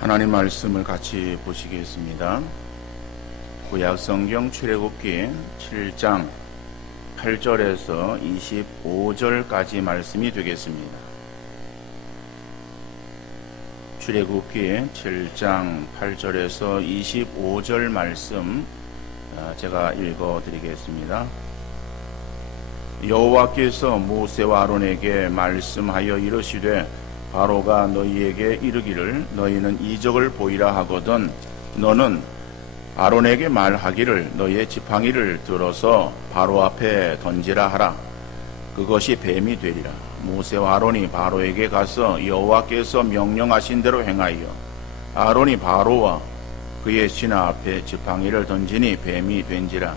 하나님 말씀을 같이 보시겠습니다. 구약성경 출애굽기 7장 8절에서 25절까지 말씀이 되겠습니다. 출애굽기 7장 8절에서 25절 말씀 제가 읽어드리겠습니다. 여호와께서 모세와 아론에게 말씀하여 이르시되 바로가 너희에게 이르기를 너희는 이적을 보이라 하거든 너는 아론에게 말하기를 너희의 지팡이를 들어서 바로 앞에 던지라 하라. 그것이 뱀이 되리라. 모세와 아론이 바로에게 가서 여호와께서 명령하신 대로 행하여 아론이 바로와 그의 신하 앞에 지팡이를 던지니 뱀이 된지라.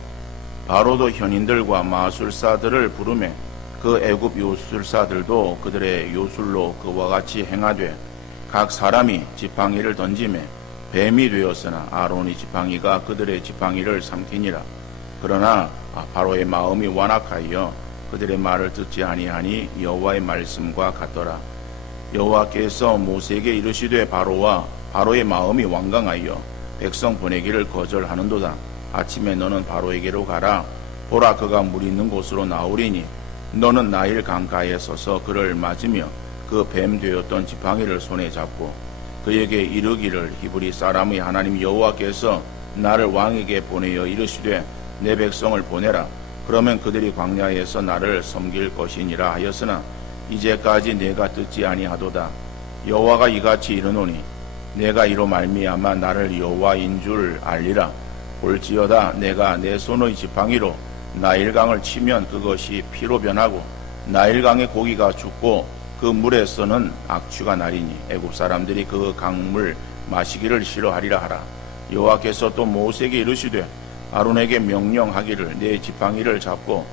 바로도 현인들과 마술사들을 부르매 그 애굽 요술사들도 그들의 요술로 그와 같이 행하되 각 사람이 지팡이를 던지매 뱀이 되었으나 아론의 지팡이가 그들의 지팡이를 삼키니라. 그러나 바로의 마음이 완악하여 그들의 말을 듣지 아니하니 여호와의 말씀과 같더라. 여호와께서 모세에게 이르시되 바로와 바로의 마음이 완강하여 백성 보내기를 거절하는도다. 아침에 너는 바로에게로 가라. 보라, 그가 물 있는 곳으로 나오리니 너는 나일 강가에 서서 그를 맞으며 그 뱀 되었던 지팡이를 손에 잡고 그에게 이르기를 히브리 사람의 하나님 여호와께서 나를 왕에게 보내어 이르시되 내 백성을 보내라. 그러면 그들이 광야에서 나를 섬길 것이니라 하였으나 이제까지 내가 듣지 아니하도다. 여호와가 이같이 이르노니 내가 이로 말미암아 나를 여호와인 줄 알리라. 볼지어다 내가 내 손의 지팡이로 나일강을 치면 그것이 피로 변하고 나일강의 고기가 죽고 그 물에서는 악취가 나리니 애굽 사람들이 그 강물 마시기를 싫어하리라 하라. 여호와께서 또 모세에게 이르시되 아론에게 명령하기를 내 지팡이를 잡고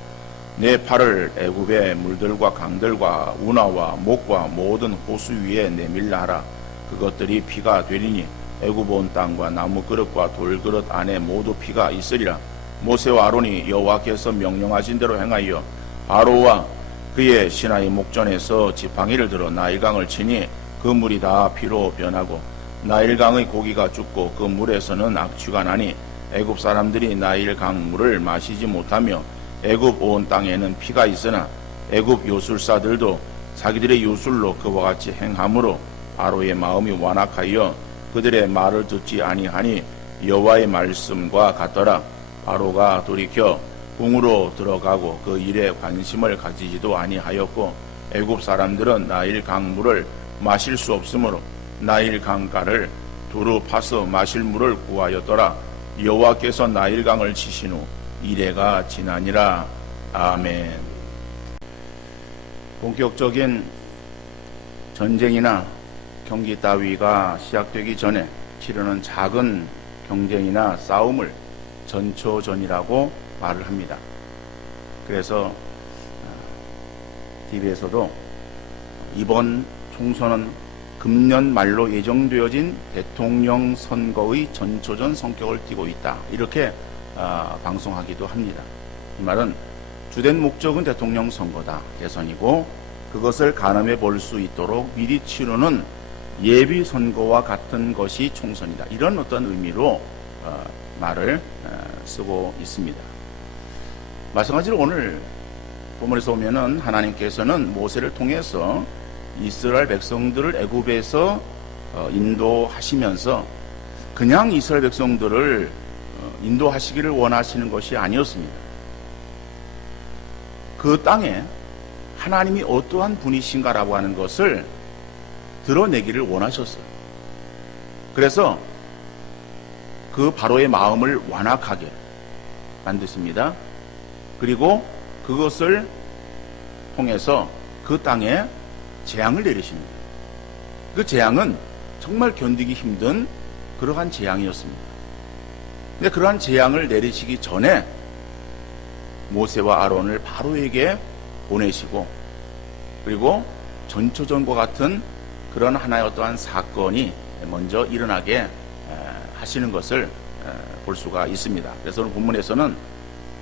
내 팔을 애굽의 물들과 강들과 운하와 목과 모든 호수 위에 내밀라 하라. 그것들이 피가 되리니 애굽 온 땅과 나무 그릇과 돌 그릇 안에 모두 피가 있으리라. 모세와 아론이 여호와께서 명령하신 대로 행하여 바로와 그의 신하의 목전에서 지팡이를 들어 나일강을 치니 그 물이 다 피로 변하고 나일강의 고기가 죽고 그 물에서는 악취가 나니 애굽 사람들이 나일강 물을 마시지 못하며 애굽 온 땅에는 피가 있으나 애굽 요술사들도 자기들의 요술로 그와 같이 행함으로 바로의 마음이 완악하여 그들의 말을 듣지 아니하니 여호와의 말씀과 같더라. 바로가 돌이켜 궁으로 들어가고 그 일에 관심을 가지지도 아니하였고 애굽 사람들은 나일 강물을 마실 수 없으므로 나일 강가를 두루 파서 마실 물을 구하였더라. 여호와께서 나일 강을 치신 후 이래가 지나니라. 아멘. 본격적인 전쟁이나 경기 따위가 시작되기 전에 치르는 작은 경쟁이나 싸움을 전초전이라고 말을 합니다. 그래서 TV에서도 이번 총선은 금년 말로 예정되어진 대통령 선거의 전초전 성격을 띠고 있다. 이렇게 방송하기도 합니다. 이 말은 주된 목적은 대통령 선거다. 대선이고 그것을 가늠해 볼 수 있도록 미리 치르는 예비 선거와 같은 것이 총선이다. 이런 어떤 의미로 말을 쓰고 있습니다. 마찬가지로 오늘 본문에서 보면은 하나님께서는 모세를 통해서 이스라엘 백성들을 애굽에서 인도하시면서 그냥 이스라엘 백성들을 인도하시기를 원하시는 것이 아니었습니다. 그 땅에 하나님이 어떠한 분이신가라고 하는 것을 드러내기를 원하셨어요. 그래서 그 바로의 마음을 완악하게 만드십니다. 그리고 그것을 통해서 그 땅에 재앙을 내리십니다. 그 재앙은 정말 견디기 힘든 그러한 재앙이었습니다. 근데 그러한 재앙을 내리시기 전에 모세와 아론을 바로에게 보내시고 그리고 전초전과 같은 그런 하나의 어떠한 사건이 먼저 일어나게 하시는 것을 볼 수가 있습니다. 그래서 오늘 본문에서는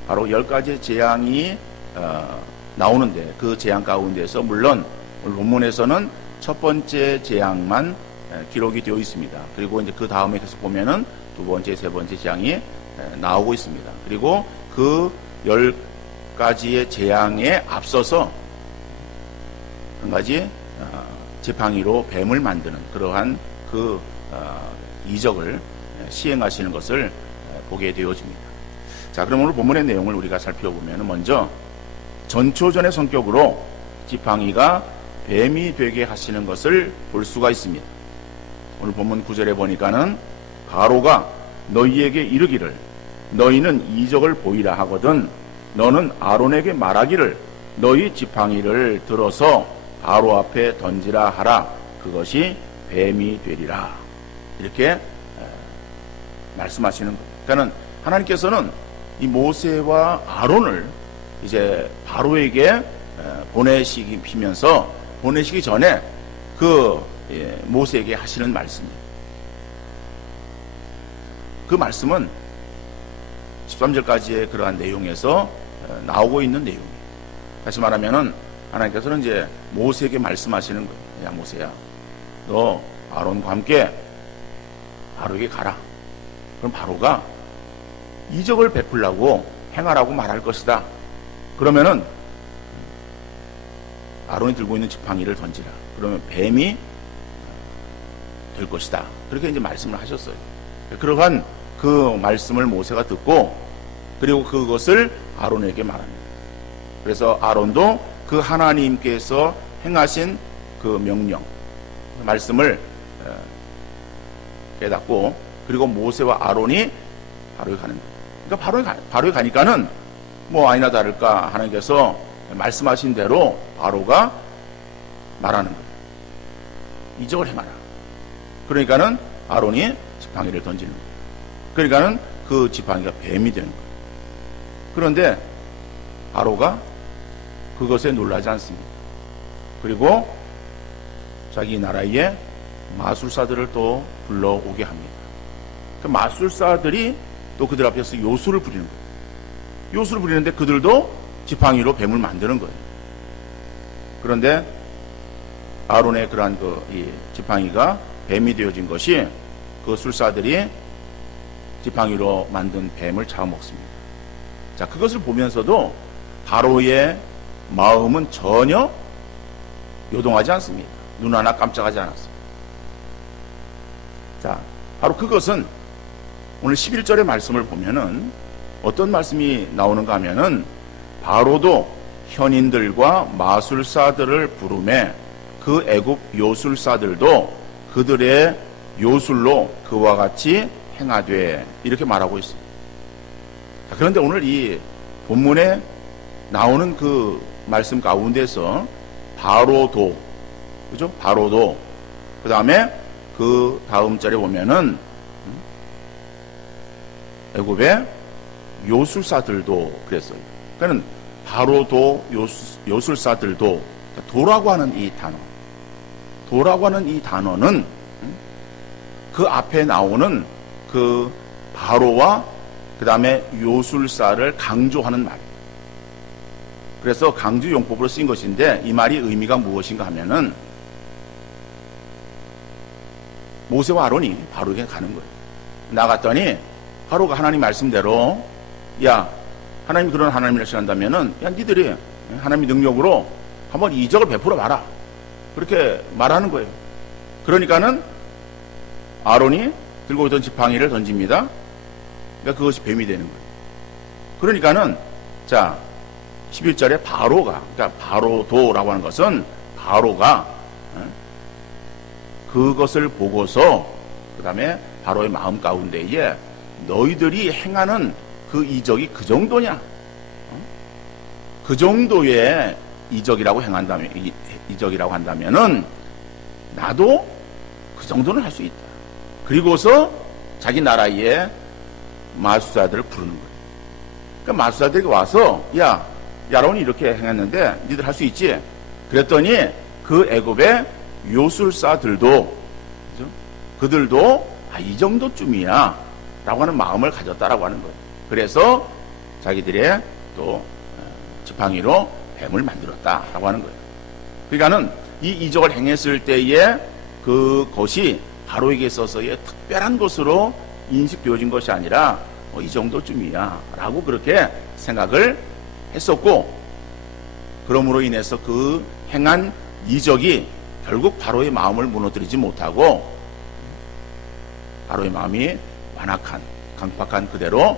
바로 10가지의 재앙이 나오는데 그 재앙 가운데서 물론 오늘 본문에서는 첫 번째 재앙만 기록이 되어 있습니다. 그리고 이제 그 다음에 계속 보면은 두 번째, 세 번째 재앙이 나오고 있습니다. 그리고 그 10가지의 재앙에 앞서서 한 가지 지팡이로 뱀을 만드는 그러한 그 이적을 시행하시는 것을 보게 되어집니다. 자, 그럼 오늘 본문의 내용을 우리가 살펴보면 먼저 전초전의 성격으로 지팡이가 뱀이 되게 하시는 것을 볼 수가 있습니다. 오늘 본문 9절에 보니까는 바로가 너희에게 이르기를 너희는 이적을 보이라 하거든 너는 아론에게 말하기를 너희 지팡이를 들어서 바로 앞에 던지라 하라 그것이 뱀이 되리라 이렇게 말씀하시는 거예요. 그러니까 하나님께서는 이 모세와 아론을 이제 바로에게 보내시기 전에 그 모세에게 하시는 말씀이에요. 그 말씀은 13절까지의 그러한 내용에서 나오고 있는 내용이에요. 다시 말하면은 하나님께서는 이제 모세에게 말씀하시는 거예요. 야 모세야, 너 아론과 함께 바로에게 가라. 그럼 바로가 이적을 베풀라고 행하라고 말할 것이다. 그러면은 아론이 들고 있는 지팡이를 던지라. 그러면 뱀이 될 것이다. 그렇게 이제 말씀을 하셨어요. 그러한 그 말씀을 모세가 듣고 그리고 그것을 아론에게 말합니다. 그래서 아론도 그 하나님께서 행하신 그 명령, 말씀을 깨닫고 그리고 모세와 아론이 바로에 가는 거예요. 그러니까 바로에 가니까는 뭐 아니나 다를까 하나님께서 말씀하신 대로 바로가 말하는 거예요. 이적을 행하라. 그러니까는 아론이 지팡이를 던지는 거예요. 그러니까는 그 지팡이가 뱀이 되는 거예요. 그런데 바로가 그것에 놀라지 않습니다. 그리고 자기 나라에 마술사들을 또 불러오게 합니다. 그 마술사들이 또 그들 앞에서 요술을 부리는 거예요. 요술을 부리는데 그들도 지팡이로 뱀을 만드는 거예요. 그런데 아론의 그러한 이 지팡이가 뱀이 되어진 것이 그 술사들이 지팡이로 만든 뱀을 잡아먹습니다. 자, 그것을 보면서도 바로의 마음은 전혀 요동하지 않습니다. 눈 하나 깜짝하지 않았습니다. 자, 바로 그것은 오늘 11절의 말씀을 보면은 어떤 말씀이 나오는가 하면은 바로도 현인들과 마술사들을 부르매 그 애굽 요술사들도 그들의 요술로 그와 같이 행하되 이렇게 말하고 있습니다. 자, 그런데 오늘 이 본문에 나오는 그 말씀 가운데서 바로도, 그죠? 바로도, 그 다음에 그 다음 절에 보면은 애굽의 요술사들도 그랬어요. 그러니까 바로도 요술사들도 도라고 하는 이 단어, 도라고 하는 이 단어는 그 앞에 나오는 그 바로와 그 다음에 요술사를 강조하는 말. 그래서 강조 용법으로 쓰인 것인데 이 말이 의미가 무엇인가 하면은 모세와 아론이 바로에게 가는 거예요. 나갔더니 바로가 하나님 말씀대로 야 하나님이 그런 하나님을 하신다면은 야 니들이 하나님의 능력으로 한번 이적을 베풀어 봐라. 그렇게 말하는 거예요. 그러니까는 아론이 들고 있던 지팡이를 던집니다. 그러니까 그것이 뱀이 되는 거예요. 그러니까는 자 11절에 바로가, 그러니까 바로도라고 하는 것은 바로가 그것을 보고서 그 다음에 바로의 마음 가운데에 너희들이 행하는 그 이적이 그 정도냐? 그 정도의 이적이라고 한다면은 나도 그 정도는 할 수 있다. 그리고서 자기 나라에 마술사들을 부르는 거예요. 그러니까 마술사들이 와서 야 아론이 이렇게 행했는데 니들 할 수 있지? 그랬더니 그 애굽의 요술사들도 그죠? 그들도 이 정도쯤이야 라고 하는 마음을 가졌다라고 하는 거예요. 그래서 자기들의 또 지팡이로 뱀을 만들었다라고 하는 거예요. 그러니까는 이 이적을 행했을 때에 그것이 바로에게 있어서의 특별한 것으로 인식되어진 것이 아니라 이 정도쯤이야 라고 그렇게 생각을 했었고, 그러므로 인해서 그 행한 이적이 결국 바로의 마음을 무너뜨리지 못하고 바로의 마음이 완악한 강팍한 그대로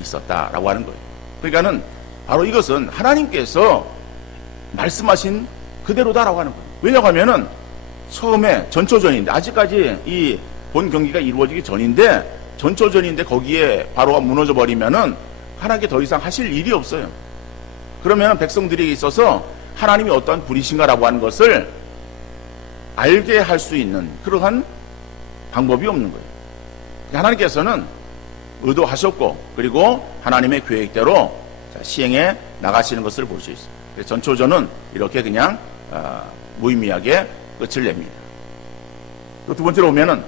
있었다라고 하는 거예요. 그러니까는 바로 이것은 하나님께서 말씀하신 그대로다라고 하는 거예요. 왜냐고 하면은 처음에 전초전인데, 아직까지 이 본 경기가 이루어지기 전인데, 전초전인데 거기에 바로가 무너져 버리면은 하나님께 더 이상 하실 일이 없어요. 그러면 백성들에게 있어서 하나님이 어떠한 분이신가라고 하는 것을 알게 할 수 있는 그러한 방법이 없는 거예요. 하나님께서는 의도하셨고, 그리고 하나님의 계획대로 시행해 나가시는 것을 볼 수 있어요. 전초전은 이렇게 그냥 무의미하게 끝을 냅니다. 또 두 번째로 보면은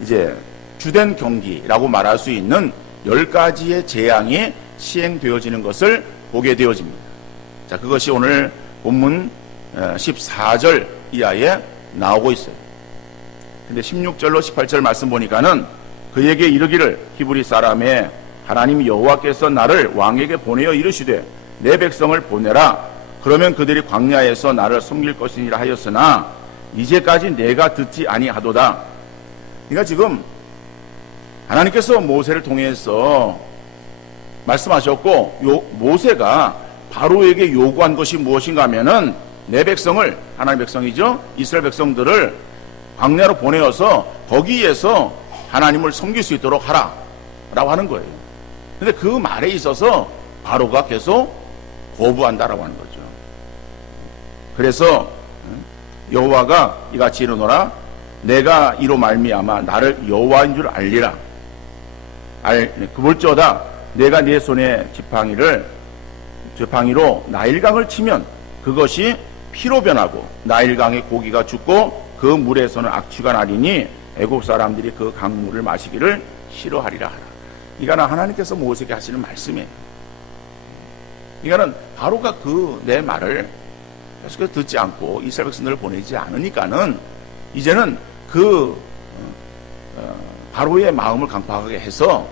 이제 주된 경기라고 말할 수 있는 10가지의 재앙이 시행되어지는 것을 보게 되어집니다. 자, 그것이 오늘 본문 14절 이하에 나오고 있어요. 근데 16절로 18절 말씀 보니까는 그에게 이르기를 히브리 사람의 하나님 여호와께서 나를 왕에게 보내어 이르시되 내 백성을 보내라. 그러면 그들이 광야에서 나를 섬길 것이니라 하였으나 이제까지 내가 듣지 아니하도다. 그러니까 지금 하나님께서 모세를 통해서 말씀하셨고, 모세가 바로에게 요구한 것이 무엇인가 하면은 내 백성을, 하나님의 백성이죠, 이스라엘 백성들을 광야로 보내어서 거기에서 하나님을 섬길 수 있도록 하라 라고 하는 거예요. 근데 그 말에 있어서 바로가 계속 거부한다라고 하는 거죠. 그래서 여호와가 이같이 이르노라. 내가 이로 말미암아 나를 여호와인 줄 알리라. 그볼지어다 내가 네 손에 지팡이로 나일강을 치면 그것이 피로 변하고 나일강의 고기가 죽고 그 물에서는 악취가 나리니 애굽 사람들이 그 강물을 마시기를 싫어하리라 하라. 이거는 하나님께서 모세에게 하시는 말씀이에요. 이거는 바로가 내 말을 계속해서 듣지 않고 이스라엘 백성들을 보내지 않으니까는 이제는 바로의 마음을 강팍하게 해서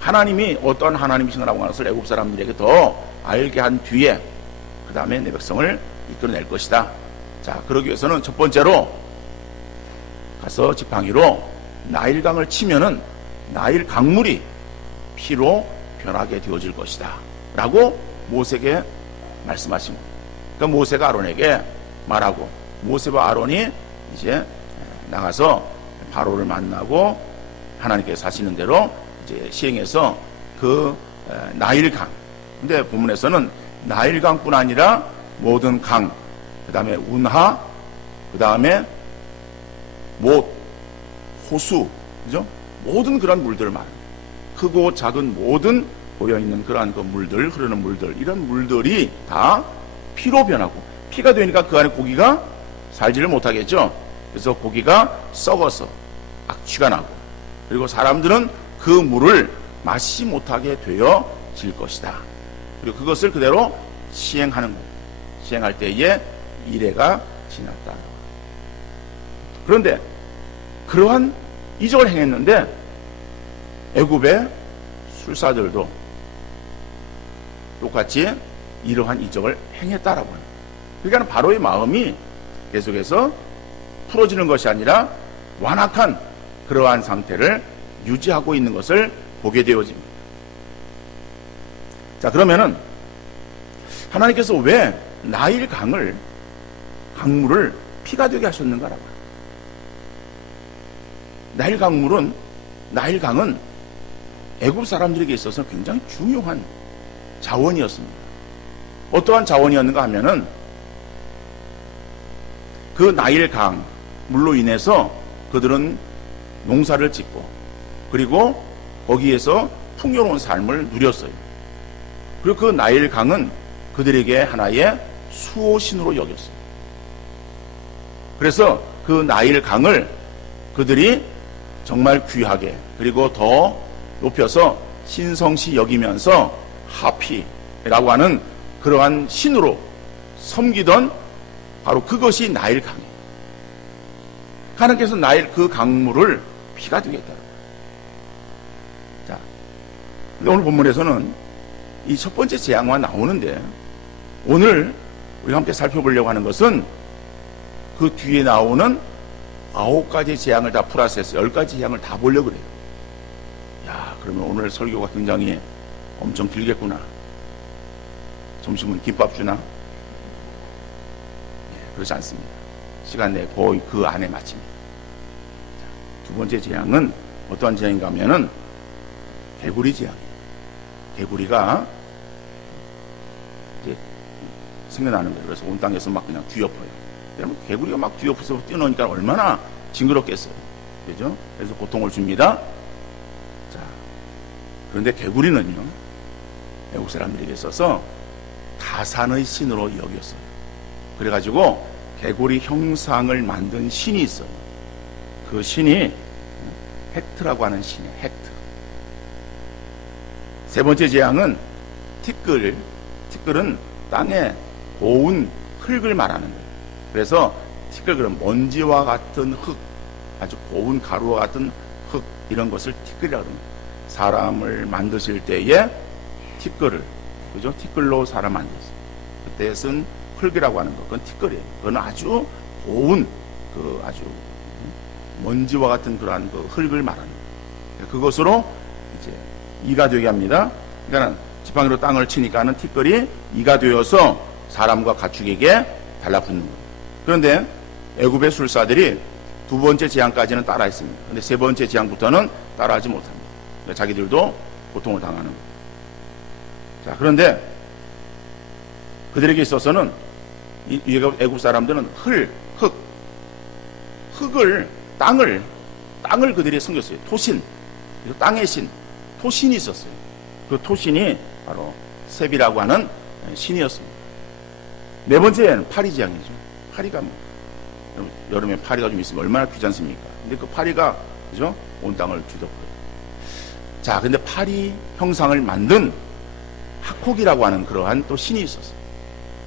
하나님이 어떤 하나님이신가라고 하는 것을 애굽 사람들에게 더 알게 한 뒤에 그 다음에 내 백성을 이끌어낼 것이다. 자, 그러기 위해서는 첫 번째로 가서 지팡이로 나일강을 치면은 나일 강물이 피로 변하게 되어질 것이다 라고 모세에게 말씀하신 거예요. 그러니까 모세가 아론에게 말하고, 모세와 아론이 이제 나가서 바로를 만나고 하나님께서 하시는 대로 이제 시행해서 그 나일강, 근데 본문에서는 나일강뿐 아니라 모든 강, 그 다음에 운하, 그 다음에 호수, 그죠? 모든 그런 물들을 말, 크고 작은 모든 고여있는 그러한 그 물들, 흐르는 물들, 이런 물들이 다 피로 변하고, 피가 되니까 그 안에 고기가 살지를 못하겠죠. 그래서 고기가 썩어서 악취가 나고, 그리고 사람들은 그 물을 마시지 못하게 되어질 것이다. 그리고 그것을 그대로 시행하는 거예요. 시행할 때에 이래가 지났다. 그런데 그러한 이적을 행했는데 애굽의 술사들도 똑같이 이러한 이적을 행했다라고 합니다. 그러니까 바로의 마음이 계속해서 풀어지는 것이 아니라 완악한 그러한 상태를 유지하고 있는 것을 보게 되어집니다. 자, 그러면은 하나님께서 왜 나일 강물을 피가 되게 하셨는가라고. 나일 강은 애굽 사람들에게 있어서 굉장히 중요한 자원이었습니다. 어떠한 자원이었는가 하면은 그 나일 강물로 인해서 그들은 농사를 짓고, 그리고 거기에서 풍요로운 삶을 누렸어요. 그리고 그 나일 강은 그들에게 하나의 수호신으로 여겼어요. 그래서 그 나일 강을 그들이 정말 귀하게, 그리고 더 높여서 신성시 여기면서 하피라고 하는 그러한 신으로 섬기던 바로 그것이 나일 강이에요. 하나님께서 나일 그 강물을 피가 되겠다. 자, 근데 오늘 본문에서는 이 첫 번째 재앙만 나오는데, 오늘 우리가 함께 살펴보려고 하는 것은 그 뒤에 나오는 9가지 재앙을 다 플러스해서 10가지 재앙을 다 보려고 그래요. 야, 그러면 오늘 설교가 굉장히 엄청 길겠구나. 점심은 김밥 주나? 그렇지 않습니다. 시간 내에 거의 그 안에 마칩니다. 두 번째 재앙은 어떠한 재앙인가 하면은 개구리 재앙이에요. 개구리가 이제 생겨나는 거예요. 그래서 온 땅에서 막 그냥 뒤엎어요. 여러분, 개구리가 막 뒤엎어서 뛰어노니까 얼마나 징그럽겠어요. 그죠? 그래서 고통을 줍니다. 자, 그런데 개구리는요, 외국 사람들에게 있어서 가산의 신으로 여겼어요. 그래가지고 개구리 형상을 만든 신이 있어요. 그 신이 헥트라고 하는 신이에요. 헥트. 세 번째 재앙은 티끌. 티끌은 땅에 고운 흙을 말하는 거예요. 그래서 티끌, 그런 먼지와 같은 흙, 아주 고운 가루와 같은 흙, 이런 것을 티끌이라고 합니다. 사람을 만드실 때에 티끌을, 그죠? 티끌로 사람 만들었어요. 그때 쓴 흙이라고 하는 것, 그건 티끌이에요. 그건 아주 고운, 그 아주 먼지와 같은 그러한 그 흙을 말하는 거예요. 그것으로 이제 이가 되게 합니다. 그러니까 지팡이로 땅을 치니까는 티끌이 이가 되어서 사람과 가축에게 달라붙는 거예요. 그런데 애굽의 술사들이 두 번째 재앙까지는 따라했습니다. 그런데 세 번째 재앙부터는 따라하지 못합니다. 그러니까 자기들도 고통을 당하는 거예요. 자, 그런데 그들에게 있어서는 이 애굽 사람들은 흙을, 땅을 그들이 섬겼어요. 토신, 땅의 신, 토신이 있었어요. 그 토신이 바로 셉이라고 하는 신이었습니다. 네 번째는 파리 재앙이죠. 파리가 여름에 파리가 좀 있으면 얼마나 귀찮습니까? 근데 그 파리가, 그죠? 온 땅을 뒤덮어요. 자, 근데 파리 형상을 만든 하콕이라고 하는 그러한 또 신이 있었어요.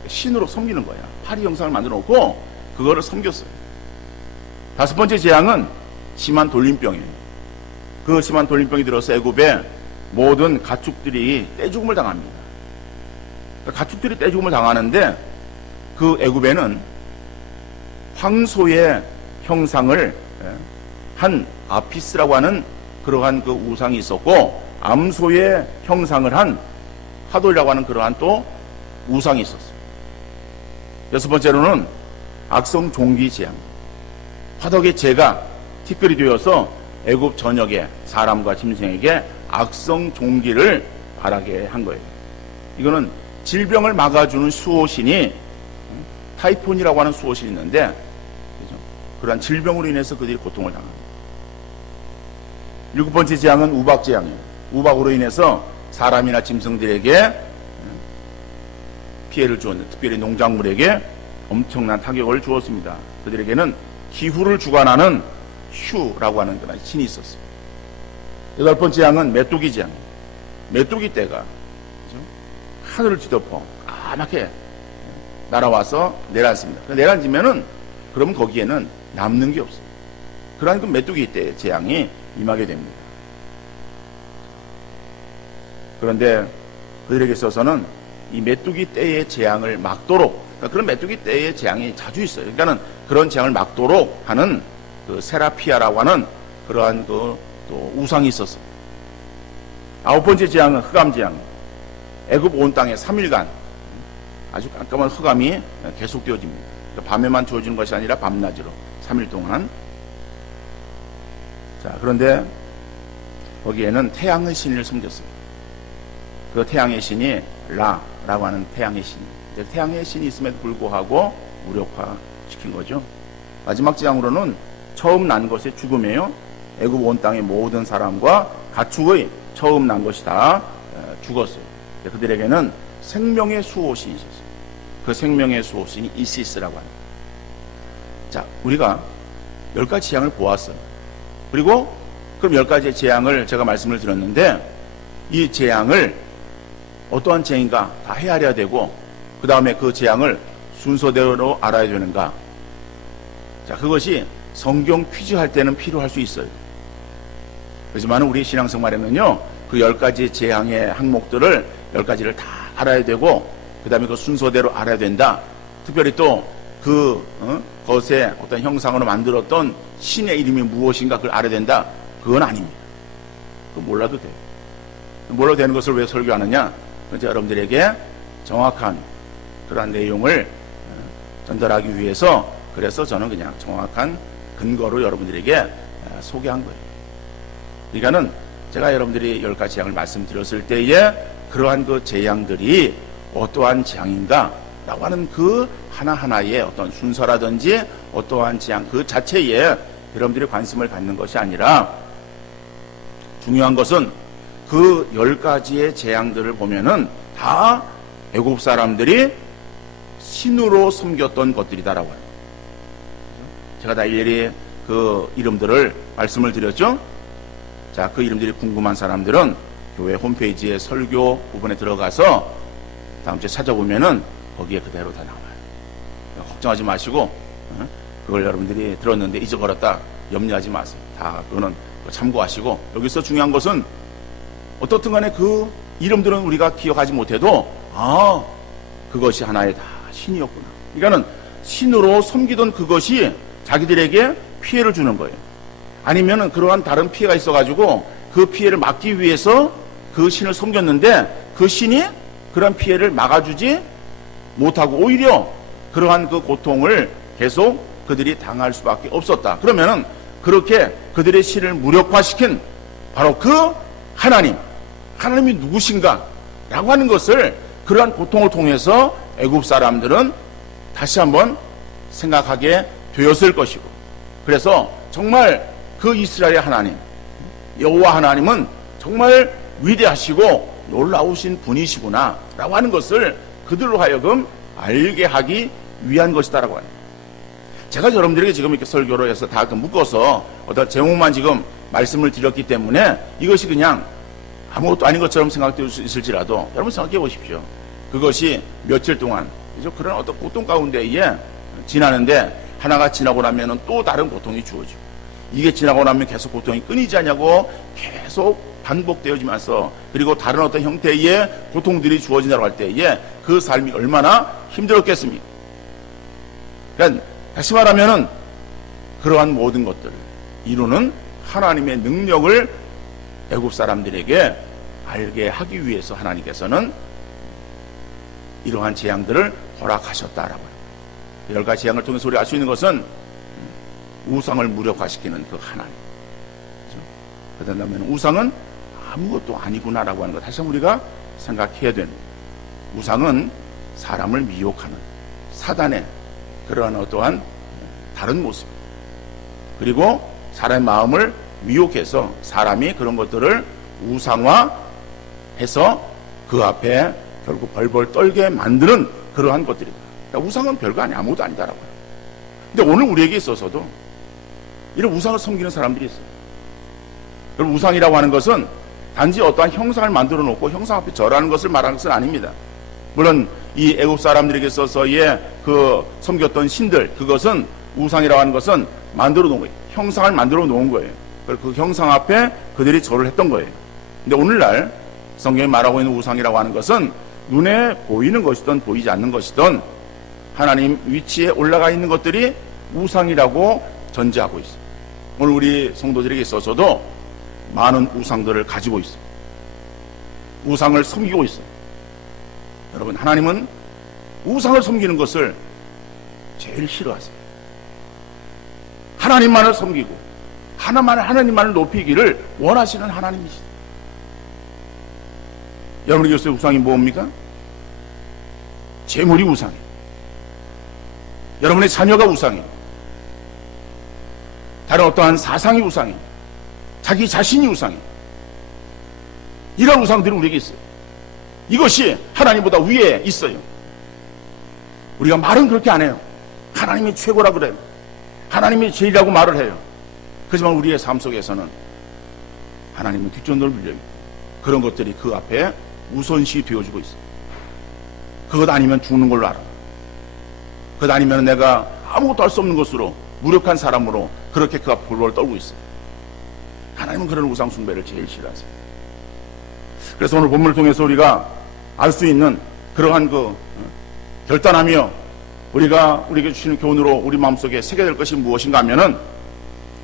신으로 섬기는 거야. 파리 형상을 만들어 놓고 그거를 섬겼어요. 다섯 번째 재앙은 심한 돌림병이에요. 그 심한 돌림병이 들어서 애굽의 모든 가축들이 떼죽음을 당합니다. 가축들이 떼죽음을 당하는데 그 애굽에는 황소의 형상을 한 아피스라고 하는 그러한 그 우상이 있었고, 암소의 형상을 한 하돌이라고 하는 그러한 또 우상이 있었어요. 여섯 번째로는 악성 종기 재앙. 화덕의 재가 티끌이 되어서 애굽 전역의 사람과 짐승에게 악성 종기를 바라게 한 거예요. 이거는 질병을 막아주는 수호신이 타이폰이라고 하는 수호신이 있는데, 그죠? 그러한 질병으로 인해서 그들이 고통을 당합니다. 일곱 번째 재앙은 우박 재앙이에요. 우박으로 인해서 사람이나 짐승들에게 피해를 주었는데, 특별히 농작물에게 엄청난 타격을 주었습니다. 그들에게는 기후를 주관하는 휴라고 하는 그런 신이 있었어요. 여덟 번째 재앙은 메뚜기 재앙. 메뚜기 떼가, 그죠? 하늘을 뒤덮어 까맣게 날아와서 내려앉습니다. 내려앉으면은 그러면 거기에는 남는 게 없어요. 그러한 그 메뚜기 떼 재앙이 임하게 됩니다. 그런데 그들에게 있어서는 이 메뚜기 떼의 재앙을 막도록, 그러니까 그런 메뚜기 떼의 재앙이 자주 있어요. 그러니까는 그런 재앙을 막도록 하는 그 세라피아라고 하는 그러한 그 또 우상이 있었어요. 아홉 번째 재앙은 흑암 재앙. 애굽 온 땅에 3일간 아주 깜깜한 흑암이 계속 되어집니다. 그러니까 밤에만 주어지는 것이 아니라 밤낮으로 3일 동안. 자, 그런데 거기에는 태양의 신을 섬겼어요. 그 태양의 신이 라라고 하는 태양의 신이에요. 태양의 신이 있음에도 불구하고 무력화시킨 거죠. 마지막 재앙으로는 처음 난 것의 죽음이에요. 애굽 온 땅의 모든 사람과 가축의 처음 난 것이 다 죽었어요. 그들에게는 생명의 수호신이 있었어요. 그 생명의 수호신이 이시스라고 합니다. 자, 우리가 10가지 재앙을 보았어요. 그리고 그럼 10가지의 재앙을 제가 말씀을 드렸는데, 이 재앙을 어떠한 재앙인가 다 헤아려야 되고, 그 다음에 그 재앙을 순서대로 알아야 되는가. 자, 그것이 성경 퀴즈 할 때는 필요할 수 있어요. 그렇지만 우리 신앙생활에는요, 그 10가지 재앙의 항목들을 10가지를 다 알아야 되고, 그 다음에 그 순서대로 알아야 된다. 특별히 또 것의 어떤 형상으로 만들었던 신의 이름이 무엇인가 그걸 알아야 된다. 그건 아닙니다. 그거 몰라도 돼요. 몰라도 되는 것을 왜 설교하느냐? 그래서 여러분들에게 정확한 그러한 내용을 전달하기 위해서, 그래서 저는 그냥 정확한 근거로 여러분들에게 소개한 거예요. 그러니까는 제가 여러분들이 10가지 재앙을 말씀드렸을 때에 그러한 그 재앙들이 어떠한 재앙인가 라고 하는 그 하나하나의 어떤 순서라든지 어떠한 재앙 그 자체에 여러분들이 관심을 갖는 것이 아니라, 중요한 것은 그 10가지의 재앙들을 보면은 다 애굽 사람들이 신으로 섬겼던 것들이다라고 해요. 제가 다 일일이 그 이름들을 말씀을 드렸죠. 자, 그 이름들이 궁금한 사람들은 교회 홈페이지에 설교 부분에 들어가서 다음 주에 찾아보면은 거기에 그대로 다 나와요. 걱정하지 마시고, 그걸 여러분들이 들었는데 잊어버렸다 염려하지 마세요. 다 그거는 참고하시고, 여기서 중요한 것은 어떻든 간에 그 이름들은 우리가 기억하지 못해도 그것이 하나의 다 신이었구나. 그러니까는 신으로 섬기던 그것이 자기들에게 피해를 주는 거예요. 아니면은 그러한 다른 피해가 있어가지고 그 피해를 막기 위해서 그 신을 섬겼는데 그 신이 그런 피해를 막아주지 못하고 오히려 그러한 그 고통을 계속 그들이 당할 수밖에 없었다. 그러면은 그렇게 그들의 신을 무력화시킨 바로 그 하나님이 누구신가 라고 하는 것을 그러한 고통을 통해서 애굽 사람들은 다시 한번 생각하게 되었을 것이고, 그래서 정말 그 이스라엘의 하나님 여호와 하나님은 정말 위대하시고 놀라우신 분이시구나 라고 하는 것을 그들로 하여금 알게 하기 위한 것이다라고 합니다. 제가 여러분들에게 지금 이렇게 설교로 해서 다 묶어서 어떤 제목만 지금 말씀을 드렸기 때문에 이것이 그냥 아무것도 아닌 것처럼 생각될 수 있을지라도 여러분 생각해 보십시오. 그것이 며칠 동안 그런 어떤 고통 가운데에 지나는데, 하나가 지나고 나면 또 다른 고통이 주어지고, 이게 지나고 나면 계속 고통이 끊이지 않냐고 계속 반복되어지면서, 그리고 다른 어떤 형태의 고통들이 주어진다고 할 때에 그 삶이 얼마나 힘들었겠습니까? 그러니까 다시 말하면은 그러한 모든 것들을 이루는 하나님의 능력을 애굽 사람들에게 알게 하기 위해서 하나님께서는 이러한 재앙들을 허락하셨다라고 해요. 10가지 재앙을 통해서 우리가 알 수 있는 것은 우상을 무력화시키는 그 하나님. 그렇죠? 그다음에 우상은 아무것도 아니구나라고 하는 것 다시 한번 우리가 생각해야 되는 거예요. 우상은 사람을 미혹하는 사단의 그러한 어떠한 다른 모습, 그리고 사람의 마음을 미혹해서 사람이 그런 것들을 우상화해서 그 앞에 결국 벌벌 떨게 만드는 그러한 것들이다. 그러니까 우상은 별거 아니야, 아무것도 아니다라고요. 근데 오늘 우리에게 있어서도 이런 우상을 섬기는 사람들이 있어요. 그럼 우상이라고 하는 것은 단지 어떠한 형상을 만들어 놓고 형상 앞에 절하는 것을 말하는 것은 아닙니다. 물론 이 애굽 사람들에게 있어서의 그 섬겼던 신들, 그것은 우상이라고 하는 것은 만들어 놓은 거예요. 형상을 만들어 놓은 거예요. 그 형상 앞에 그들이 절을 했던 거예요. 근데 오늘날 성경이 말하고 있는 우상이라고 하는 것은 눈에 보이는 것이든 보이지 않는 것이든 하나님 위치에 올라가 있는 것들이 우상이라고 전제하고 있어요. 오늘 우리 성도들에게 있어서도 많은 우상들을 가지고 있어요. 우상을 섬기고 있어요. 여러분, 하나님은 우상을 섬기는 것을 제일 싫어하세요. 하나님만을 섬기고 하나님만을 높이기를 원하시는 하나님이시다. 여러분에게 있어요. 우상이 뭡니까? 재물이 우상이에요. 여러분의 자녀가 우상이에요. 다른 어떠한 사상이 우상이에요. 자기 자신이 우상이에요. 이런 우상들이 우리에게 있어요. 이것이 하나님보다 위에 있어요. 우리가 말은 그렇게 안 해요. 하나님이 최고라 그래요. 하나님이 제일이라고 말을 해요. 하지만 우리의 삶 속에서는 하나님은 뒷전도를 밀려요. 그런 것들이 그 앞에 우선시 되어주고 있어요. 그것 아니면 죽는 걸로 알아. 그것 아니면 내가 아무것도 할 수 없는 것으로 무력한 사람으로 그렇게 그가 볼볼 떨고 있어요. 하나님은 그런 우상 숭배를 제일 싫어하세요. 그래서 오늘 본문을 통해서 우리가 알 수 있는 그러한 결단하며 우리에게 주시는 교훈으로 우리 마음속에 새겨야 될 것이 무엇인가 하면은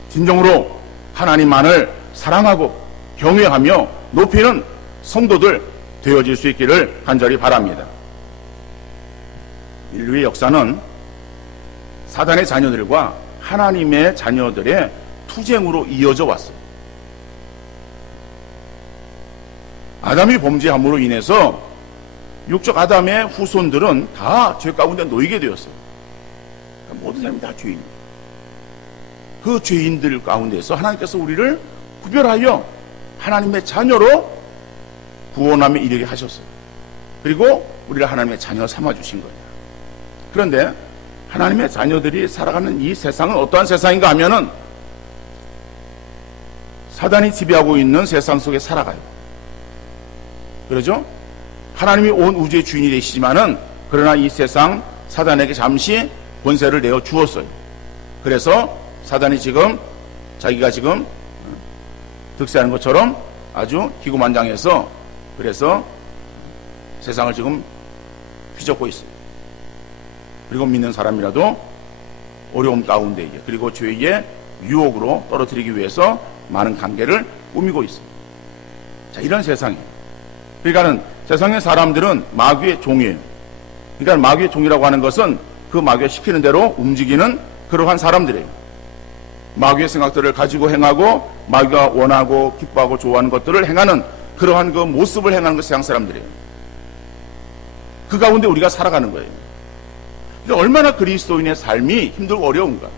진정으로 하나님만을 사랑하고 경외하며 높이는 성도들 되어질 수 있기를 간절히 바랍니다. 인류의 역사는 사단의 자녀들과 하나님의 자녀들의 투쟁으로 이어져 왔어요. 아담이 범죄함으로 인해서 육적 아담의 후손들은 다 죄 가운데 놓이게 되었어요. 그러니까 모든 사람이 다 죄인이에요. 그 죄인들 가운데서 하나님께서 우리를 구별하여 하나님의 자녀로 구원함에 이르게 하셨어요. 그리고 우리를 하나님의 자녀 삼아주신 거예요. 그런데 하나님의 자녀들이 살아가는 이 세상은 어떠한 세상인가 하면은 사단이 지배하고 있는 세상 속에 살아가요. 그러죠? 하나님이 온 우주의 주인이 되시지만은 그러나 이 세상 사단에게 잠시 권세를 내어 주었어요. 그래서 사단이 지금 자기가 지금 득세하는 것처럼 아주 기고만장해서 그래서 세상을 지금 휘젓고 있어요. 그리고 믿는 사람이라도 어려움 가운데에 그리고 죄의 유혹으로 떨어뜨리기 위해서 많은 관계를 꾸미고 있어요. 자, 이런 세상이에요. 그러니까는 세상의 사람들은 마귀의 종이에요. 그러니까 마귀의 종이라고 하는 것은 그 마귀가 시키는 대로 움직이는 그러한 사람들이에요. 마귀의 생각들을 가지고 행하고 마귀가 원하고 기뻐하고 좋아하는 것들을 행하는 그러한 그 모습을 행하는 것 세상 사람들이에요. 그 가운데 우리가 살아가는 거예요. 그러니까 얼마나 그리스도인의 삶이 힘들고 어려운가.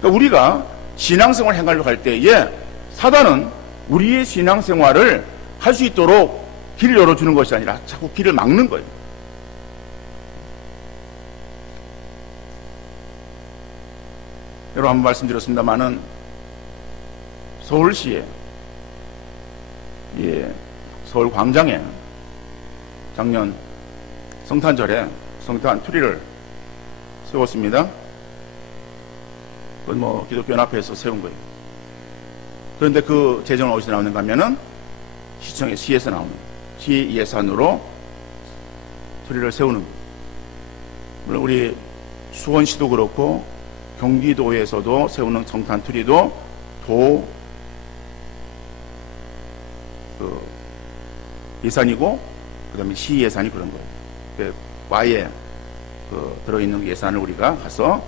그러니까 우리가 신앙생활을 행하려고 할 때에 사단은 우리의 신앙생활을 할 수 있도록 길을 열어주는 것이 아니라 자꾸 길을 막는 거예요. 여러분 한번 말씀드렸습니다마는 서울시에 서울 광장에 작년 성탄절에 성탄 트리를 세웠습니다. 그건 뭐 기독교 연합회에서 세운 거예요. 그런데 그 재정은 어디서 나오는가 하면은 시에서 나오는 시 예산으로 트리를 세우는 거예요. 물론 우리 수원시도 그렇고 경기도에서도 세우는 성탄 트리도 예산이고 그다음에 시 예산이 그런 거예요. 과에 들어있는 예산을 우리가 가서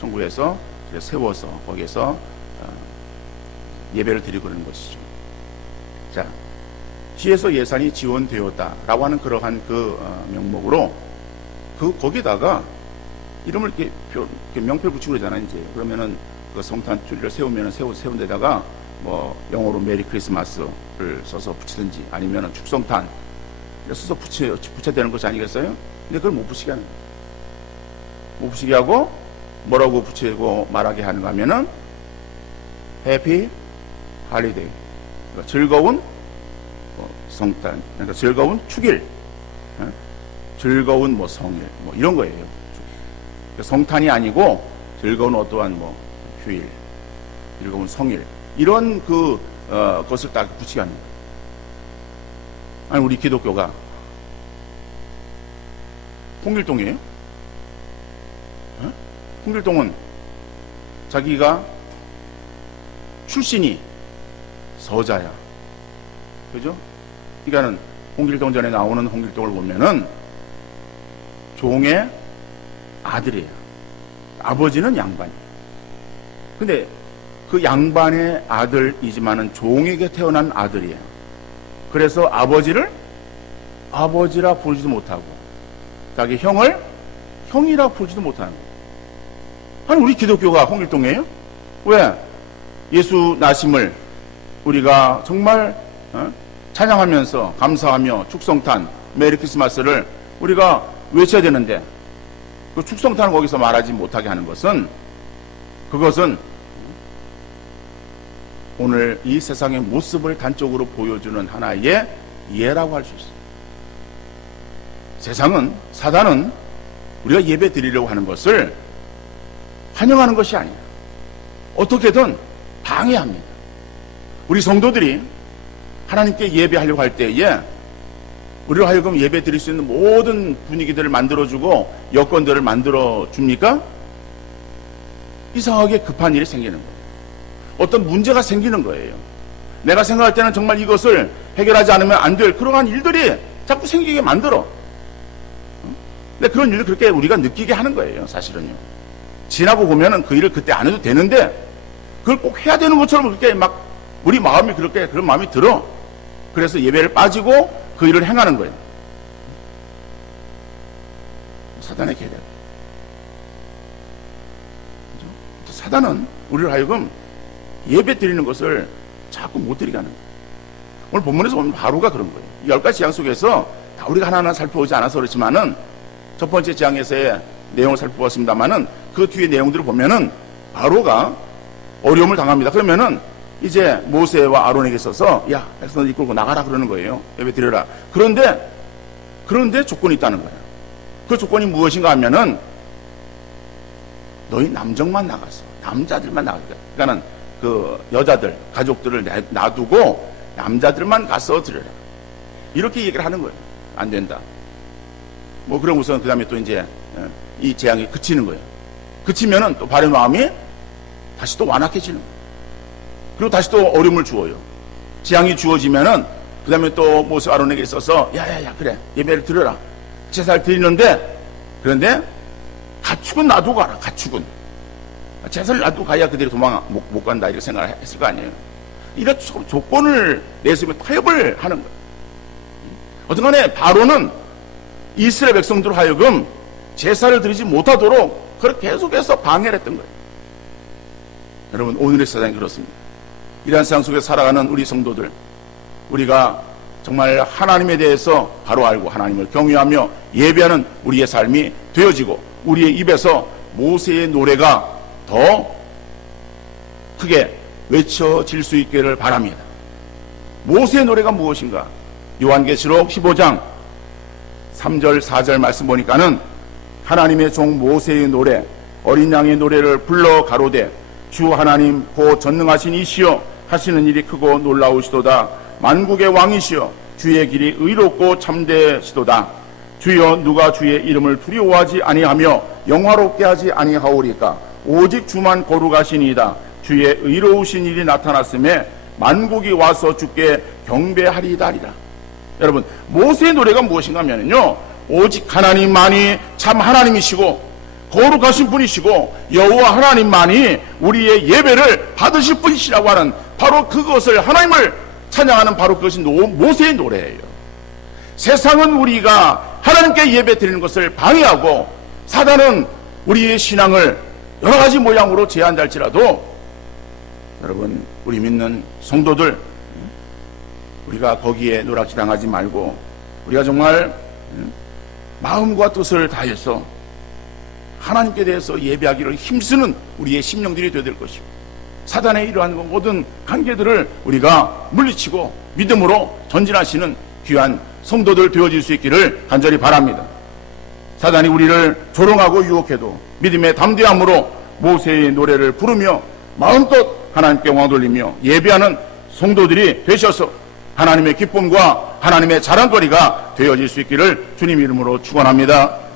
청구해서 세워서 거기에서 예배를 드리고 그러는 것이죠. 자, 시에서 예산이 지원되었다라고 하는 그러한 명목으로 거기다가 이름을 이렇게 명패를 붙이고 그러잖아요. 이제 그러면은 그 성탄 트리를 세우면은 세운 데다가 뭐 영어로 메리 크리스마스를 써서 붙이든지 아니면은 축성탄 써서 붙여야 되는 것이 아니겠어요? 근데 그걸 못 붙이게 하는 거예요. 못 붙이게 하고 뭐라고 붙이고 말하게 하는가 하면은 해피 할리데이, 그러니까 즐거운 성탄, 그러니까 즐거운 축일, 즐거운 성일, 이런 거예요. 성탄이 아니고 즐거운 어떠한 휴일, 즐거운 성일, 이런 것을 딱 붙이게 하는 거예요. 아니, 우리 기독교가 홍길동이에요? 홍길동은 자기가 출신이 서자야. 그죠? 그러니까는 홍길동 전에 나오는 홍길동을 보면은 종의 아들이에요. 아버지는 양반이에요. 근데 그 양반의 아들이지만은 종에게 태어난 아들이에요. 그래서 아버지라 부르지도 못하고 자기 형을 형이라 부르지도 못하는 거예요. 아니, 우리 기독교가 홍길동이에요? 왜? 예수 나심을 우리가 정말 찬양하면서 감사하며 축성탄, 메리 크리스마스를 우리가 외쳐야 되는데 그 축성탄을 거기서 말하지 못하게 하는 그것은 오늘 이 세상의 모습을 단적으로 보여주는 하나의 예라고 할 수 있어요. 사단은 우리가 예배 드리려고 하는 것을 환영하는 것이 아니에요. 어떻게든 방해합니다. 우리 성도들이 하나님께 예배하려고 할 때에 우리로 하여금 예배 드릴 수 있는 모든 분위기들을 만들어주고 여건들을 만들어줍니까? 이상하게 급한 일이 생기는 거예요. 어떤 문제가 생기는 거예요. 내가 생각할 때는 정말 이것을 해결하지 않으면 안 될 그러한 일들이 자꾸 생기게 만들어. 근데 그런 일을 그렇게 우리가 느끼게 하는 거예요, 사실은요. 지나고 보면은 그 일을 그때 안 해도 되는데 그걸 꼭 해야 되는 것처럼 그렇게 막 우리 마음이 그런 마음이 들어. 그래서 예배를 빠지고 그 일을 행하는 거예요. 사단의 계략. 사단은 우리를 하여금 예배 드리는 것을 자꾸 못 드리게 하는 거예요. 오늘 본문에서 보면 바로가 그런 거예요. 10가지 재앙 속에서 다 우리가 하나하나 살펴보지 않아서 그렇지만은 첫 번째 재앙에서의 내용을 살펴봤습니다만은 그 뒤에 내용들을 보면은 바로가 어려움을 당합니다. 그러면은 이제 모세와 아론에게 있어서 야, 백성들 이끌고 나가라 그러는 거예요. 예배 드려라. 그런데 조건이 있다는 거예요. 그 조건이 무엇인가 하면은 너희 남정만 나가서 남자들만 나가서 그러니까는 그 여자들 가족들을 놔두고 남자들만 가서 드려라. 이렇게 얘기를 하는 거예요. 안 된다. 뭐 그럼 우선 그 다음에 또 이제 이 재앙이 그치는 거예요. 그치면은 또 바로의 마음이 다시 또 완악해지는 거예요. 그리고 다시 또 어려움을 주어요. 재앙이 주어지면은 그 다음에 또 모세 아론에게 있어서 야야야 그래 예배를 드려라. 제사를 드리는데 그런데 가축은 놔두고 가라. 가축은 제사를 놔두고 가야 그들이 도망 못 간다 이렇게 생각을 했을 거 아니에요. 이런 조건을 내세우며 타협을 하는 거예요. 어떤 간에 바로는 이스라엘 백성들 하여금 제사를 드리지 못하도록 그렇게 계속해서 방해를 했던 거예요. 여러분 오늘의 세상이 그렇습니다. 이러한 세상 속에 살아가는 우리 성도들, 우리가 정말 하나님에 대해서 바로 알고 하나님을 경외하며 예배하는 우리의 삶이 되어지고 우리의 입에서 모세의 노래가 더 크게 외쳐질 수 있기를 바랍니다. 모세의 노래가 무엇인가? 요한계시록 15장 3절 4절 말씀 보니까는 하나님의 종 모세의 노래 어린 양의 노래를 불러 가로되 주 하나님 고 전능하신 이시여 하시는 일이 크고 놀라우시도다. 만국의 왕이시여 주의 길이 의롭고 참되시도다. 주여 누가 주의 이름을 두려워하지 아니하며 영화롭게 하지 아니하오리까? 오직 주만 거룩하시니이다. 주의 의로우신 일이 나타났음에 만국이 와서 주께 경배하리이다리라. 여러분 모세의 노래가 무엇인가 하면요 오직 하나님만이 참 하나님이시고 거룩하신 분이시고 여호와 하나님만이 우리의 예배를 받으실 분이시라고 하는 바로 그것을 하나님을 찬양하는 바로 그것이 모세의 노래예요. 세상은 우리가 하나님께 예배 드리는 것을 방해하고 사단은 우리의 신앙을 여러 가지 모양으로 제한할지라도 여러분 우리 믿는 성도들 우리가 거기에 노락지당하지 말고 우리가 정말 마음과 뜻을 다해서 하나님께 대해서 예배하기를 힘쓰는 우리의 심령들이 되어야 될 것이고 사단의 이러한 모든 관계들을 우리가 물리치고 믿음으로 전진하시는 귀한 성도들 되어질 수 있기를 간절히 바랍니다. 사단이 우리를 조롱하고 유혹해도 믿음의 담대함으로 모세의 노래를 부르며 마음껏 하나님께 영광 돌리며 예배하는 성도들이 되셔서 하나님의 기쁨과 하나님의 자랑거리가 되어질 수 있기를 주님 이름으로 축원합니다.